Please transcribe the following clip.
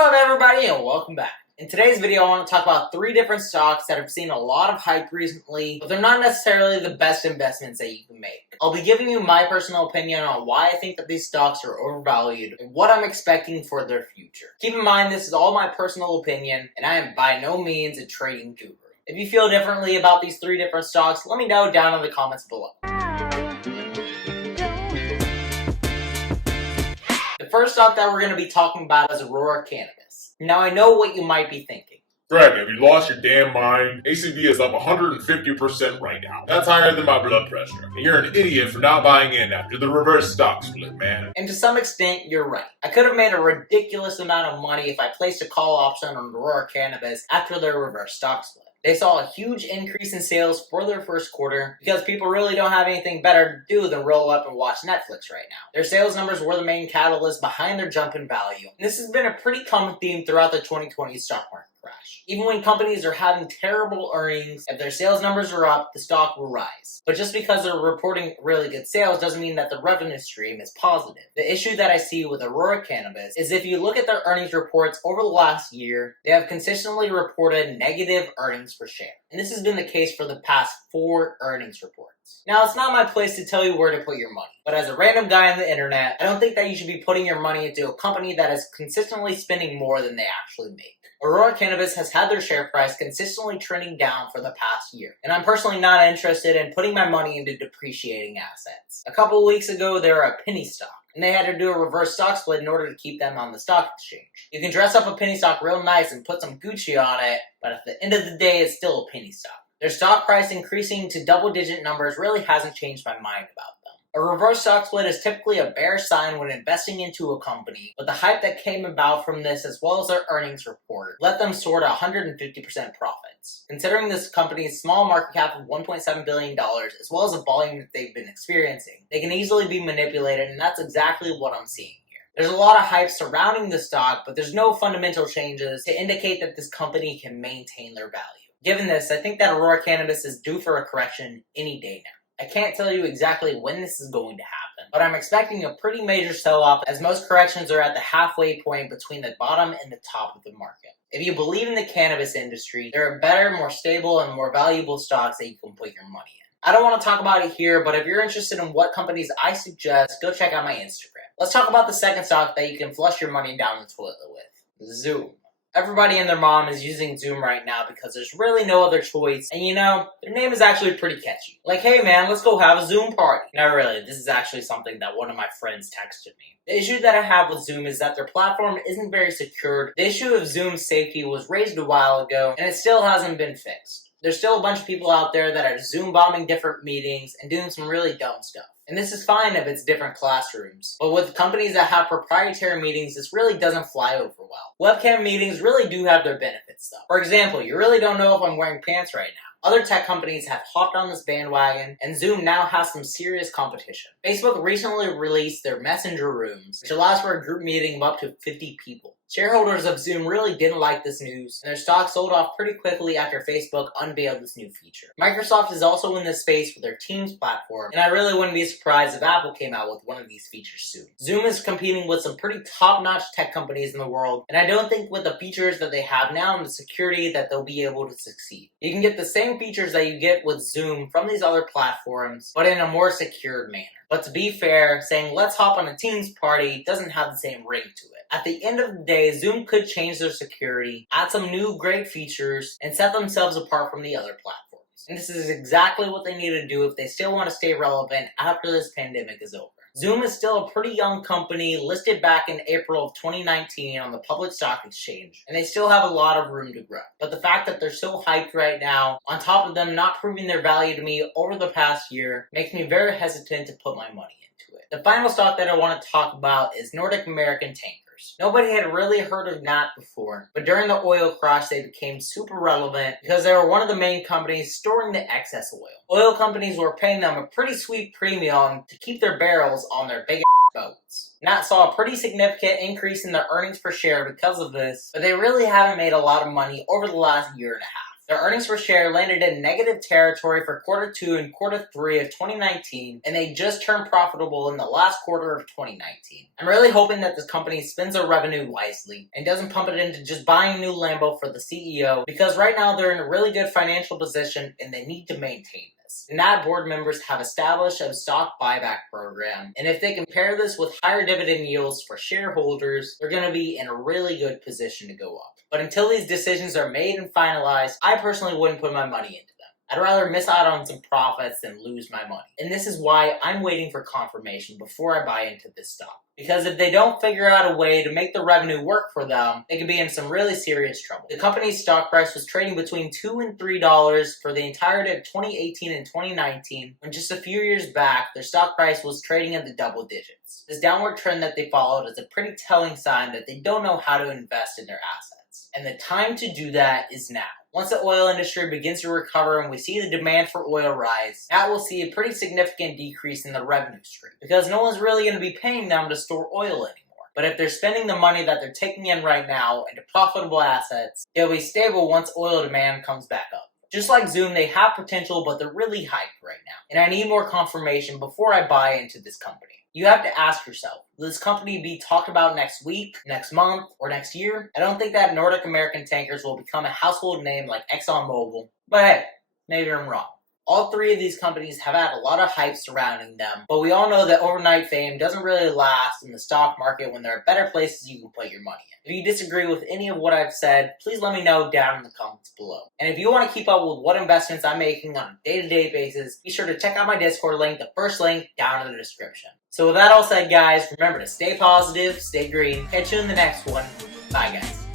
up, everybody, and welcome back. In today's video, I want to talk about 3 different stocks that have seen a lot of hype recently, but they're not necessarily the best investments that you can make. I'll be giving you my personal opinion on why I think that these stocks are overvalued and what I'm expecting for their future. Keep in mind, this is all my personal opinion, and I am by no means a trading guru. If you feel differently about these 3 different stocks, let me know down in the comments below. The first stock that we're going to be talking about is Aurora Cannabis. Now, I know what you might be thinking. Greg, have you lost your damn mind? ACV is up 150% right now. That's higher than my blood pressure. And you're an idiot for not buying in after the reverse stock split, man. And to some extent, you're right. I could have made a ridiculous amount of money if I placed a call option on Aurora Cannabis after their reverse stock split. They saw a huge increase in sales for their first quarter because people really don't have anything better to do than roll up and watch Netflix right now. Their sales numbers were the main catalyst behind their jump in value. And this has been a pretty common theme throughout the 2020 stock market crash. Even when companies are having terrible earnings, if their sales numbers are up, the stock will rise. But just because they're reporting really good sales doesn't mean that the revenue stream is positive. The issue that I see with Aurora Cannabis is if you look at their earnings reports over the last year, they have consistently reported negative earnings per share. And this has been the case for the past 4 earnings reports. Now, it's not my place to tell you where to put your money, but as a random guy on the internet, I don't think that you should be putting your money into a company that is consistently spending more than they actually make. Aurora Cannabis has had their share price consistently trending down for the past year, and I'm personally not interested in putting my money into depreciating assets. A couple of weeks ago, they were a penny stock, and they had to do a reverse stock split in order to keep them on the stock exchange. You can dress up a penny stock real nice and put some Gucci on it, but at the end of the day, it's still a penny stock. Their stock price increasing to double-digit numbers really hasn't changed my mind about them. A reverse stock split is typically a bearish sign when investing into a company, but the hype that came about from this as well as their earnings report let them soar to 150% profits. Considering this company's small market cap of $1.7 billion as well as the volume that they've been experiencing, they can easily be manipulated, and that's exactly what I'm seeing here. There's a lot of hype surrounding the stock, but there's no fundamental changes to indicate that this company can maintain their value. Given this, I think that Aurora Cannabis is due for a correction any day now. I can't tell you exactly when this is going to happen, but I'm expecting a pretty major sell-off as most corrections are at the halfway point between the bottom and the top of the market. If you believe in the cannabis industry, there are better, more stable, and more valuable stocks that you can put your money in. I don't want to talk about it here, but if you're interested in what companies I suggest, go check out my Instagram. Let's talk about the second stock that you can flush your money down the toilet with, Zoom. Everybody and their mom is using Zoom right now because there's really no other choice, and you know, their name is actually pretty catchy. Like, hey man, let's go have a Zoom party. Not really, this is actually something that one of my friends texted me. The issue that I have with Zoom is that their platform isn't very secured. The issue of Zoom's safety was raised a while ago, and it still hasn't been fixed. There's still a bunch of people out there that are Zoom bombing different meetings and doing some really dumb stuff. And this is fine if it's different classrooms. But with companies that have proprietary meetings, this really doesn't fly over well. Webcam meetings really do have their benefits though. For example, you really don't know if I'm wearing pants right now. Other tech companies have hopped on this bandwagon, and Zoom now has some serious competition. Facebook recently released their Messenger Rooms, which allows for a group meeting of up to 50 people. Shareholders of Zoom really didn't like this news, and their stock sold off pretty quickly after Facebook unveiled this new feature. Microsoft is also in this space with their Teams platform, and I really wouldn't be surprised if Apple came out with one of these features soon. Zoom is competing with some pretty top-notch tech companies in the world, and I don't think with the features that they have now and the security that they'll be able to succeed. You can get the same features that you get with Zoom from these other platforms, but in a more secured manner. But to be fair, saying let's hop on a Teams party doesn't have the same ring to it. At the end of the day, Zoom could change their security, add some new great features, and set themselves apart from the other platforms. And this is exactly what they need to do if they still want to stay relevant after this pandemic is over. Zoom is still a pretty young company, listed back in April of 2019 on the public stock exchange, and they still have a lot of room to grow. But the fact that they're so hyped right now, on top of them not proving their value to me over the past year, makes me very hesitant to put my money into it. The final stock that I want to talk about is Nordic American Tankers. Nobody had really heard of that before, but during the oil crash they became super relevant because they were one of the main companies storing the excess oil. Oil companies were paying them a pretty sweet premium to keep their barrels on their big boats. And that saw a pretty significant increase in their earnings per share because of this, but they really haven't made a lot of money over the last year and a half. Their earnings per share landed in negative territory for quarter 2 and quarter 3 of 2019, and they just turned profitable in the last quarter of 2019. I'm really hoping that this company spends their revenue wisely and doesn't pump it into just buying a new Lambo for the CEO, because right now they're in a really good financial position and they need to maintain this. NAD board members have established a stock buyback program, and if they compare this with higher dividend yields for shareholders, they're going to be in a really good position to go up. But until these decisions are made and finalized, I personally wouldn't put my money into them. I'd rather miss out on some profits than lose my money. And this is why I'm waiting for confirmation before I buy into this stock. Because if they don't figure out a way to make the revenue work for them, they could be in some really serious trouble. The company's stock price was trading between $2 and $3 for the entirety of 2018 and 2019, when just a few years back, their stock price was trading in the double digits. This downward trend that they followed is a pretty telling sign that they don't know how to invest in their assets. And the time to do that is now. Once the oil industry begins to recover and we see the demand for oil rise, that will see a pretty significant decrease in the revenue stream, because no one's really going to be paying them to store oil anymore. But if they're spending the money that they're taking in right now into profitable assets, they'll be stable once oil demand comes back up. Just like Zoom, they have potential, but they're really hyped right now. And I need more confirmation before I buy into this company. You have to ask yourself, will this company be talked about next week, next month, or next year? I don't think that Nordic American Tankers will become a household name like ExxonMobil, but hey, maybe I'm wrong. All three of these companies have had a lot of hype surrounding them, but we all know that overnight fame doesn't really last in the stock market when there are better places you can put your money in. If you disagree with any of what I've said, please let me know down in the comments below. And if you want to keep up with what investments I'm making on a day-to-day basis, be sure to check out my Discord link, the first link down in the description. So with that all said, guys, remember to stay positive, stay green. Catch you in the next one. Bye, guys.